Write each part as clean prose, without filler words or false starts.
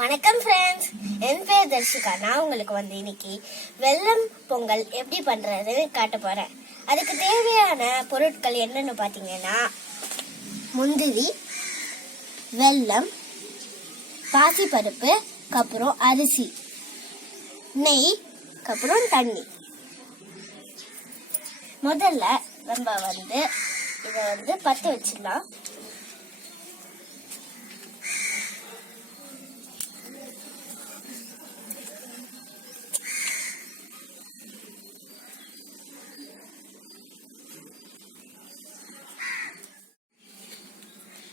வணக்கம் ஃப்ரெண்ட்ஸ், என் பேர் தர்ஷிகா. நான் உங்களுக்கு இன்னைக்கு வெல்லம் பொங்கல் எப்படி பண்றதுன்னு காட்ட போறேன். அதுக்கு தேவையான பொருட்கள் என்னன்னு பாத்தீங்கன்னா, முந்திரி, வெல்லம், பாசிப்பருப்பு, அப்புறம் அரிசி, நெய், அப்புறம் தண்ணி. முதல்ல நம்ம இதை பற்ற வச்சிடலாம்.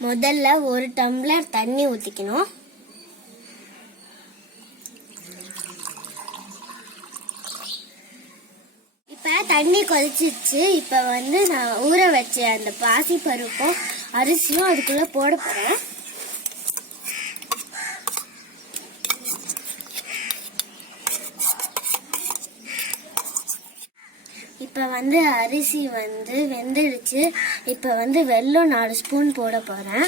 முதல்ல ஒரு டம்ளர் தண்ணி ஊற்றிக்கணும். இப்போ தண்ணி கொதிச்சிச்சு. இப்போ நான் ஊற வச்ச அந்த பாசி பருப்பும் அரிசியும் அதுக்குள்ள போட போறேன். இப்போ அரிசி வெந்துடுச்சு. இப்போ வெல்லம் 4 ஸ்பூன் போட போறேன்.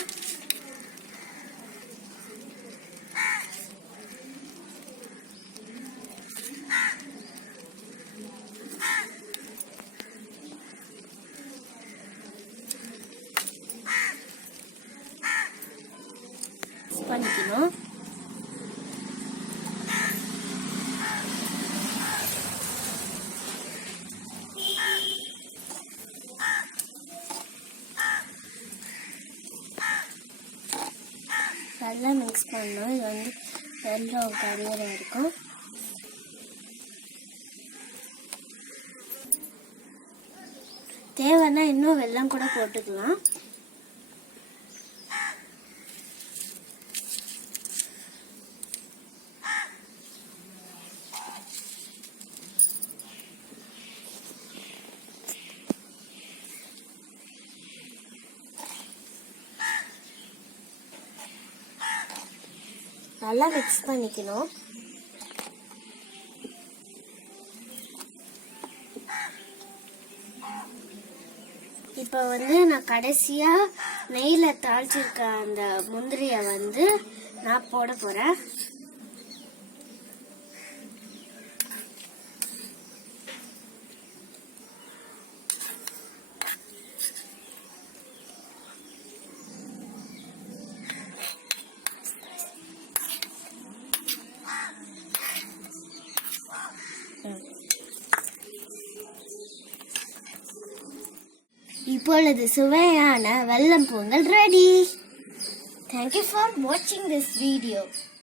பண்ணிக்கணும். நல்லா மிக்ஸ் பண்ணணும். இது வெல்லம் கரையிற இருக்கும். தேவைன்னா இன்னும் வெல்லம் கூட போட்டுக்கலாம். நல்லா மிக்ஸ் பண்ணிக்கணும். இப்போ நான் கடைசியா நெய்ல தாளிச்சிருக்க அந்த முந்திரிய நான் போட போறேன். இப்பொழுது சுவையான வெல்லம் Pongal ready. Thank you for watching this video.